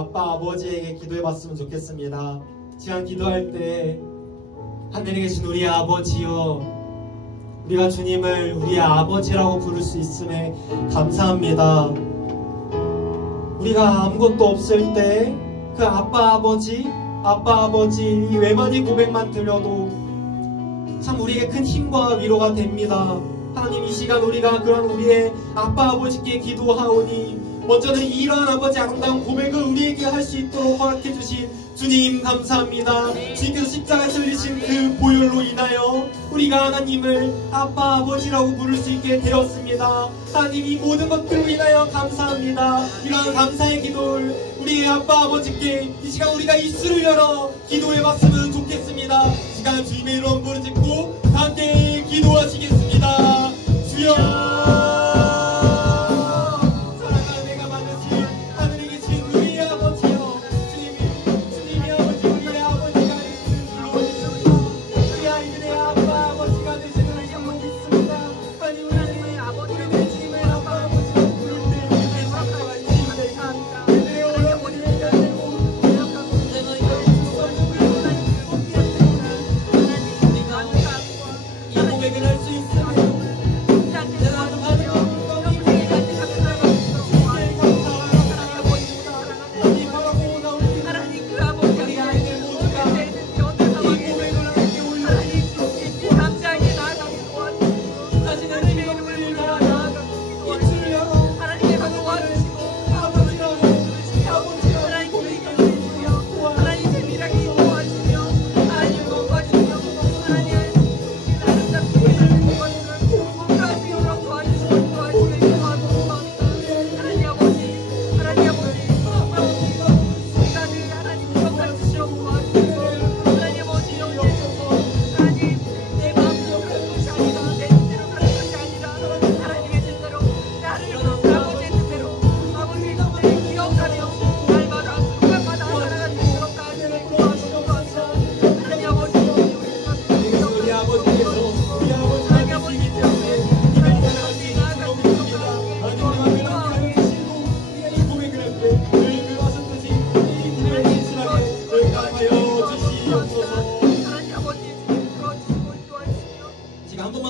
아빠 아버지에게 기도해봤으면 좋겠습니다. 지금 기도할 때 하늘에 계신 우리 아버지여, 우리가 주님을 우리의 아버지라고 부를 수 있음에 감사합니다. 우리가 아무것도 없을 때 그 아빠 아버지 이 외마디 고백만 들려도 참 우리에게 큰 힘과 위로가 됩니다. 하나님, 이 시간 우리가 그런 우리의 아빠 아버지께 기도하오니 먼저는 이러한 아버지 아름다운 고백을 우리에게 할 수 있도록 허락해 주신 주님 감사합니다. 주님께서 십자가에 달리신 그 보혈로 인하여 우리가 하나님을 아빠 아버지라고 부를 수 있게 되었습니다. 하나님, 이 모든 것들로 인하여 감사합니다. 이러한 감사의 기도를 우리의 아빠 아버지께 이 시간 우리가 입술을 열어 기도해봤으면 좋겠습니다. 이 시간 주님의 이름 부르짖고 함께 기도하시겠습니다. 주여,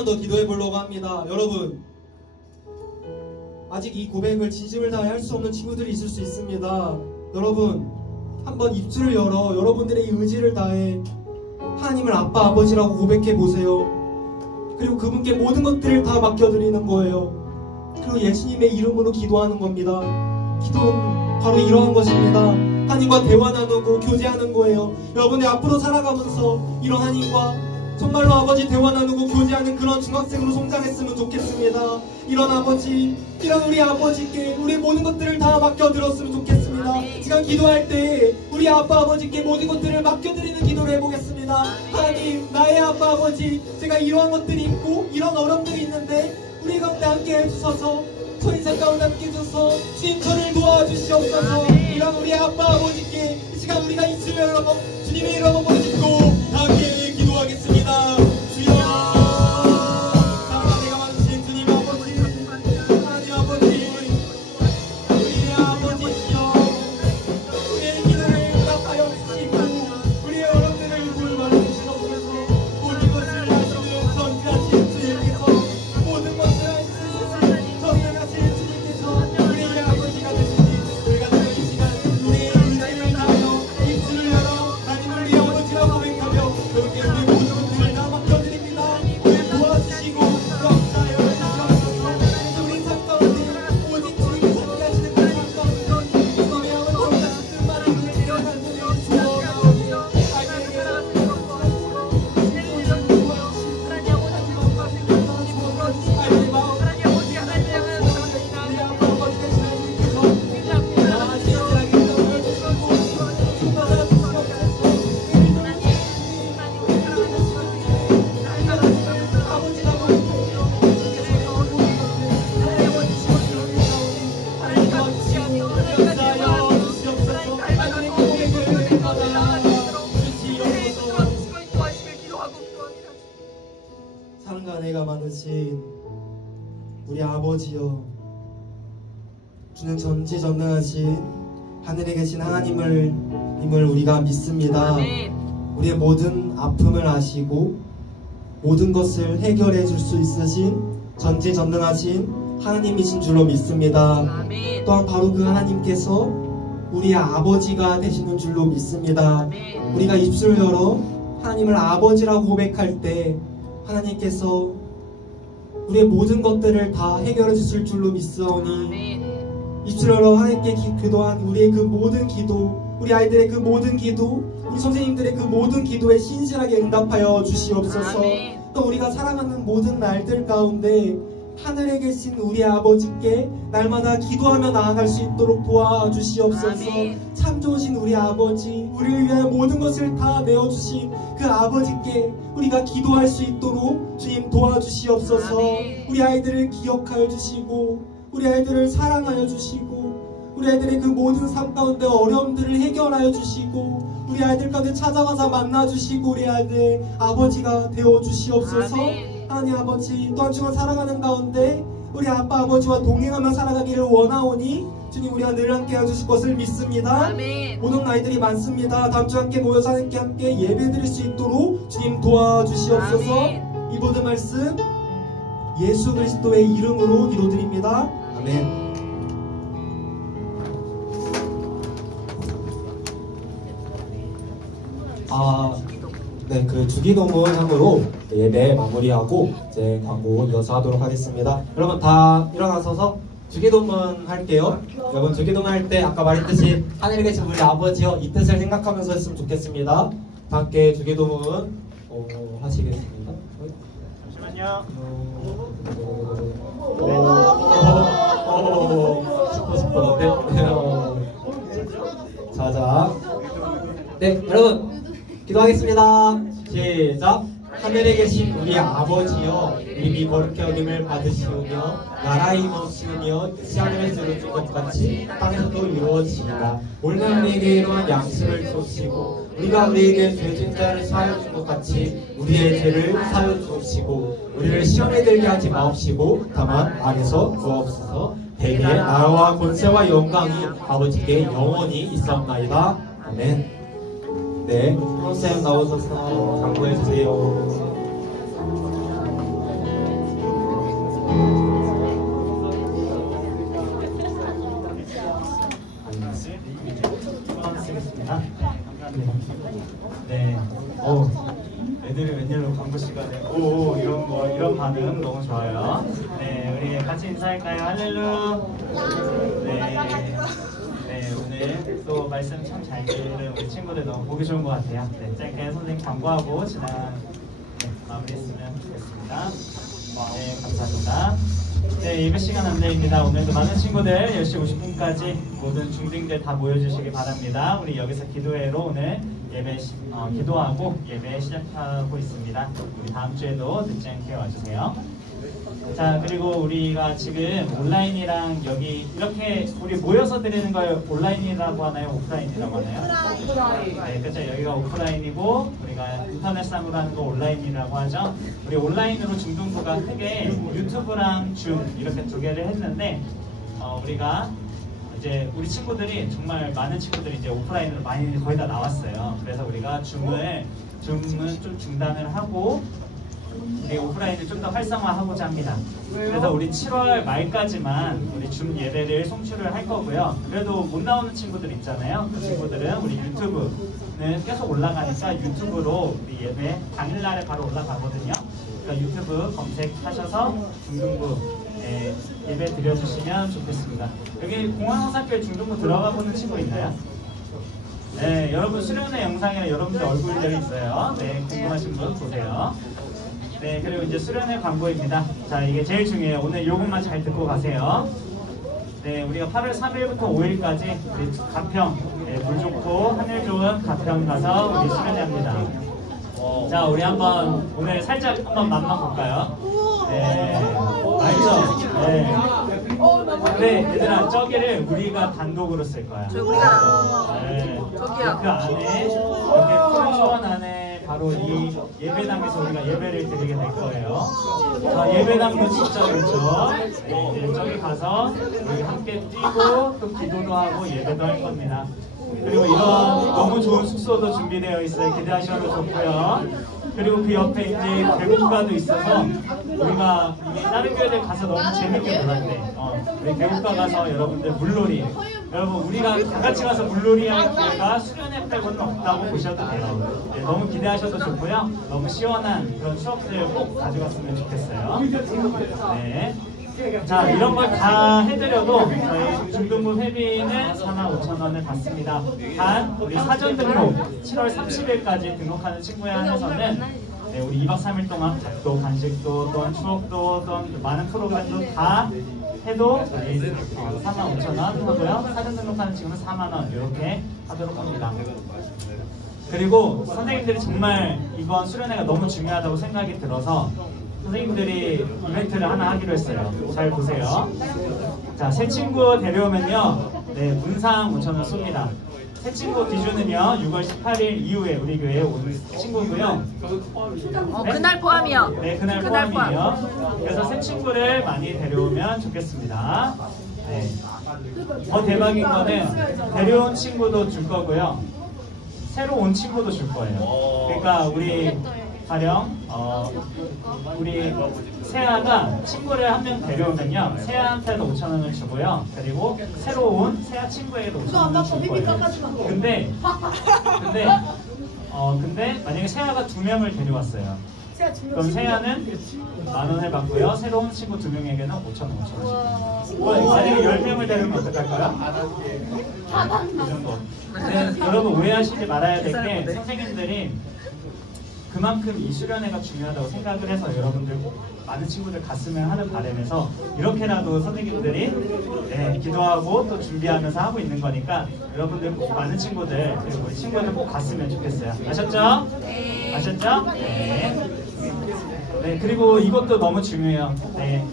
더 기도해 보려고 합니다. 여러분, 아직 이 고백을 진심을 다해 할 수 없는 친구들이 있을 수 있습니다. 여러분, 한번 입술을 열어 여러분들의 의지를 다해 하나님을 아빠 아버지라고 고백해 보세요. 그리고 그분께 모든 것들을 다 맡겨드리는 거예요. 그리고 예수님의 이름으로 기도하는 겁니다. 기도는 바로 이러한 것입니다. 하나님과 대화 나누고 교제하는 거예요. 여러분들 앞으로 살아가면서 이런 하나님과 정말로 아버지 대화 나누고 교제하는 그런 중학생으로 성장했으면 좋겠습니다. 이런 아버지, 이런 우리 아버지께 우리 모든 것들을 다 맡겨드렸으면 좋겠습니다. 지금 기도할 때 우리 아빠 아버지께 모든 것들을 맡겨드리는 기도를 해보겠습니다. 하나님, 나의 아빠 아버지, 제가 이러한 것들이 있고 이런 어려움들이 있는데 우리 가운데 함께 해주셔서 저 인생 가운데 함께 해주셔서 주님 저를 도와주시옵소서. 이런 우리 아빠 아버지께 이 시간 우리가 입술을 열어 주님의 이름으로 부르짖고 함께 기도하겠습니다. 주여, 사랑하는 많으신 주님 아버지, 하나님 아버지, 우리의 아버지시여, 우리의 기도를 응답하여 주시고 우리의 어려움들을 돌봐주시옵소서. 모든 것을 하시는 전지하신 주님께서, 모든 것을 하시는 전능하신 주님께서 우리의 아버지가 되시니 우리가 이 시간 우리의 의지를 다하여 입술을 열어 하나님을 우리 아버지라고 고백하며 그렇게 우리 모든 것들을 다 맡겨드립니다. 우리 도와주시고 역사하여 주시옵소서. 우리 삶 가운데 오직 주님이 함께하시는 그 삶 가운데 이번에 아버지가 뜻 말을 우리가 살펴내어 주옵소서. 사랑과 은혜가 많으신 우리 아버지여, 주는 전지전능하신 하늘에 계신 하나님을 우리가 믿습니다. 아멘. 우리의 모든 아픔을 아시고 모든 것을 해결해 줄 수 있으신 전지전능하신 하나님이신 줄로 믿습니다. 아멘. 또한 바로 그 하나님께서 우리의 아버지가 되시는 줄로 믿습니다. 아멘. 우리가 입술을 열어 하나님을 아버지라고 고백할 때 하나님께서 우리의 모든 것들을 다 해결해 주실 줄로 믿사오니 아멘. 입술을 열어 하나님께 기도한 우리의 그 모든 기도, 우리 아이들의 그 모든 기도, 우리 선생님들의 그 모든 기도에 신실하게 응답하여 주시옵소서. 아멘. 또 우리가 살아가는 모든 날들 가운데 하늘에 계신 우리 아버지께 날마다 기도하며 나아갈 수 있도록 도와주시옵소서. 아멘. 참 좋으신 우리 아버지, 우리를 위하여 모든 것을 다 내어주신 그 아버지께 우리가 기도할 수 있도록 주님 도와주시옵소서. 아멘. 우리 아이들을 기억하여 주시고 우리 아이들을 사랑하여 주시고 우리 아이들의 그 모든 삶 가운데 어려움들을 해결하여 주시고 우리 아이들 가운데 찾아가서 만나주시고 우리 아이들의 아버지가 되어 주시옵소서. 아멘. 하나님 아버지, 또한 주가 살아가는 가운데 우리 아빠 아버지와 동행하며 살아가기를 원하오니 주님 우리가 늘 함께 해주실 것을 믿습니다. 아멘. 모든 아이들이 많습니다. 다음 주 함께 모여서 함께 예배 드릴 수 있도록 주님 도와주시옵소서. 아멘. 이 모든 말씀 예수 그리스도의 이름으로 기도드립니다. 아멘. 네, 그 주기도문 함으로 예배 마무리하고 이제 광고 이어서 하도록 하겠습니다. 여러분 다 일어나서서 주기도문 할게요. 여러분 주기도문 할 때 아까 말했듯이 하늘에 계신 우리 아버지여 이 뜻을 생각하면서 했으면 좋겠습니다. 다 함께 주기도문 하시겠습니다. 잠시만요. 자자. 네, 여러분 기도하겠습니다. 시작. 하늘에 계신 우리 아버지여, 이름이 거룩히 여김을 받으시오며 나라의 임하시오며 뜻이 하늘에서 이루어진 것 같이 땅에서도 이루어지리라. 오늘 우리에게 이러한 양식을 주시고 우리가 우리에게 죄진 자를 사하여 준 것 같이 우리의 죄를 사하여 주시고 우리를 시험에 들게 하지 마옵시고 다만 악에서 구하옵소서. 대개 나라와 권세와 영광이 아버지께 영원히 있사옵나이다. 아멘. 네, 선생님 나오셔서 강구해주세요. 쓰겠습니다. 네. 애들이 웬일로 광고 시간에 이런 반응 너무 좋아요. 네, 우리 같이 인사할까요? 할렐루. 네, 오늘 또 말씀 참 잘 들은 우리 친구들 너무 보기 좋은 것 같아요. 네, 짧게 선생님 광고하고 마무리했으면 좋겠습니다. 네, 감사합니다. 네, 예배 시간 안내입니다. 오늘도 많은 친구들 10시 50분까지 모든 중딩들 다 모여주시기 바랍니다. 우리 여기서 기도회로 오늘 예배 기도하고 예배 시작하고 있습니다. 우리 다음 주에도 늦지 않게 와주세요. 자, 그리고 우리가 지금 온라인이랑 여기 이렇게 우리 모여서 드리는 걸 온라인이라고 하나요? 오프라인이라고 하나요? 오프라인. 네, 그렇죠. 여기가 오프라인이고 우리가 인터넷상으로 하는 거 온라인이라고 하죠. 우리 온라인으로 중등부가 크게 유튜브랑 줌 이렇게 두 개를 했는데 우리가 이제 우리 친구들이 정말 많은 친구들이 이제 오프라인으로 많이 거의 다 나왔어요. 그래서 우리가 줌은 좀 중단을 하고 우리 오프라인을 좀 더 활성화하고자 합니다. 그래서 우리 7월 말까지만 우리 줌 예배를 송출을 할 거고요. 그래도 못 나오는 친구들 있잖아요. 그 친구들은 우리 유튜브는 계속 올라가니까 유튜브로 우리 예배 당일날에 바로 올라가거든요. 그러니까 유튜브 검색하셔서 중등부 예배 드려주시면 좋겠습니다. 여기 공항학교에 중등부 들어가 보는 친구 있나요? 네, 여러분 수련회 영상에 여러분들 얼굴들이 있어요. 네, 궁금하신 분 보세요. 네, 그리고 이제 수련회 광고입니다. 자, 이게 제일 중요해요. 오늘 요것만 잘 듣고 가세요. 네, 우리가 8월 3일부터 5일까지 우리 가평, 물 좋고 하늘 좋은 가평 가서 우리 수련회 합니다. 자, 우리 한번 오늘 살짝 한번 맛만 볼까요? 네, 알죠? 네. 근데 얘들아, 저기를 우리가 단독으로 쓸 거야. 우리가 네. 저기요. 그 안에 이렇게 푸른 초원 안에 바로 이 예배당에서 우리가 예배를 드리게 될 거예요. 자, 예배당도 진짜 그렇죠. 이제 저기 가서 우리 함께 뛰고 또 기도도 하고 예배도 할 겁니다. 그리고 이런 너무 좋은 숙소도 준비되어 있어요. 기대하셔도 좋고요. 그리고 그 옆에 이제 계곡가도 있어서 우리가 이 다른 교회들 가서 너무 재밌게 놀았대. 우리 계곡가 가서 여러분들 물놀이, 여러분 우리가 다 같이 가서 물놀이 할 기회가 수련회 빼고는 없다고 보셔도 돼요. 네, 너무 기대하셔도 좋고요. 너무 시원한 그런 추억들 꼭 가져갔으면 좋겠어요. 네. 자, 이런 걸 다 해드려도 저희 중등부 회비는 45,000원을 받습니다. 단 우리 사전 등록 7월 30일까지 등록하는 친구에 한해서는 네, 우리 2박 3일 동안 밥도 간식도 또는 추억도 또는 많은 프로그램도 다 해도 우리 45,000원 하고요. 사전 등록하는 친구는 4만원 이렇게 하도록 합니다. 그리고 선생님들이 정말 이번 수련회가 너무 중요하다고 생각이 들어서 선생님들이 이벤트를 하나 하기로 했어요. 잘 보세요. 자, 새 친구 데려오면요, 네, 문상 5,000원 쏩니다. 새 친구 기준은요, 6월 18일 이후에 우리 교회에 온 친구고요. 네? 그날 포함이요. 네, 그날 포함이에요. 그래서 새 친구를 많이 데려오면 좋겠습니다. 네. 더 대박인 거는 데려온 친구도 줄 거고요. 새로 온 친구도 줄 거예요. 그러니까 우리 가령 우리 세아가 친구를 한 명 데려오면요, 세아한테도 5,000원을 주고요. 그리고 새로 온 세아 친구에게도 5,000원을 줄 거예요. 근데 만약에 세아가 2명을 데려왔어요. 그럼 세아는 10,000원을 받고요. 새로운 친구 2명에게는 5,000원씩. 만약에 10명을 데려오면 어떡할까요? 그 정도. 근데 여러분 오해하시지 말아야 될 게, 선생님들이 그만큼 이 수련회가 중요하다고 생각을 해서 여러분들 많은 친구들 갔으면 하는 바람에서 이렇게라도 선생님들이 네, 기도하고 또 준비하면서 하고 있는 거니까 여러분들 꼭 많은 친구들, 그리고 우리 친구들 꼭 갔으면 좋겠어요. 아셨죠? 네. 아셨죠? 네. 네, 그리고 이것도 너무 중요해요. 네.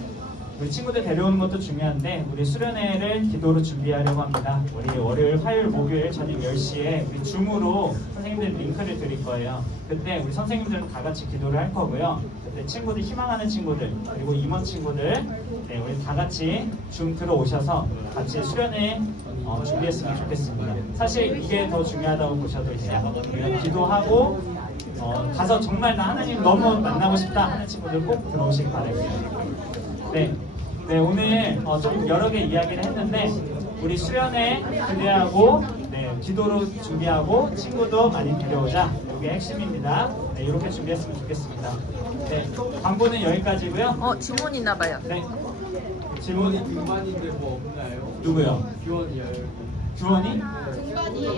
우리 친구들 데려오는 것도 중요한데 우리 수련회를 기도로 준비하려고 합니다. 우리 월요일, 화요일, 목요일 저녁 10시에 우리 줌으로 선생님들 링크를 드릴 거예요. 그때 우리 선생님들은 다 같이 기도를 할 거고요. 그때 친구들, 희망하는 친구들, 그리고 임원 친구들, 네, 우리 다 같이 줌 들어오셔서 같이 수련회 준비했으면 좋겠습니다. 사실 이게 더 중요하다고 보셔도 돼요. 우리가 기도하고 가서 정말 나 하나님 너무 만나고 싶다 하는 친구들 꼭 들어오시기 바랍니다. 네, 오늘 좀 여러 개 이야기를 했는데 우리 수련회 기대하고 네, 기도로 준비하고 친구도 많이 데려오자. 이게 핵심입니다. 네, 이렇게 준비했으면 좋겠습니다. 네, 광고는 여기까지고요. 질문 있나 봐요. 네, 질문이 등반인데 뭐 없나요? 누구요? 교원이요. 규원이?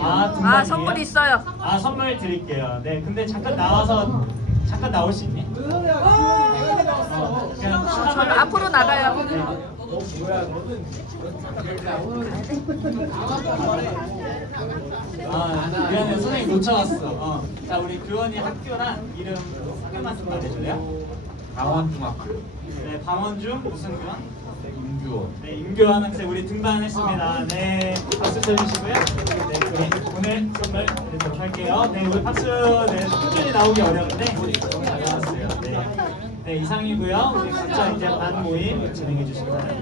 아, 선물 있어요. 아, 선물 드릴게요. 네, 근데 잠깐 나와서 잠깐 나올 수 있니? 그냥 저는 앞으로 나가요. 뭐야 너는 미안해, 선생님 놓쳐왔어. 자, 우리 규원이 학교랑 이름 소개만 좀 말해줄래요? 강원중학교. 네, 방원중 무슨 교원? 임규원. 네, 임교환 학생 우리 등반했습니다. 네, 박수 쳐주시고요. 네, 오늘 선물 드리도록 할게요. 네, 우리 박수. 네, 꾸준히 나오기 어려운데 우리 너무 잘 나왔어요. 네, 이상이고요. 우리 각자 이제 반 모임 진행해 주시기 바랍니다.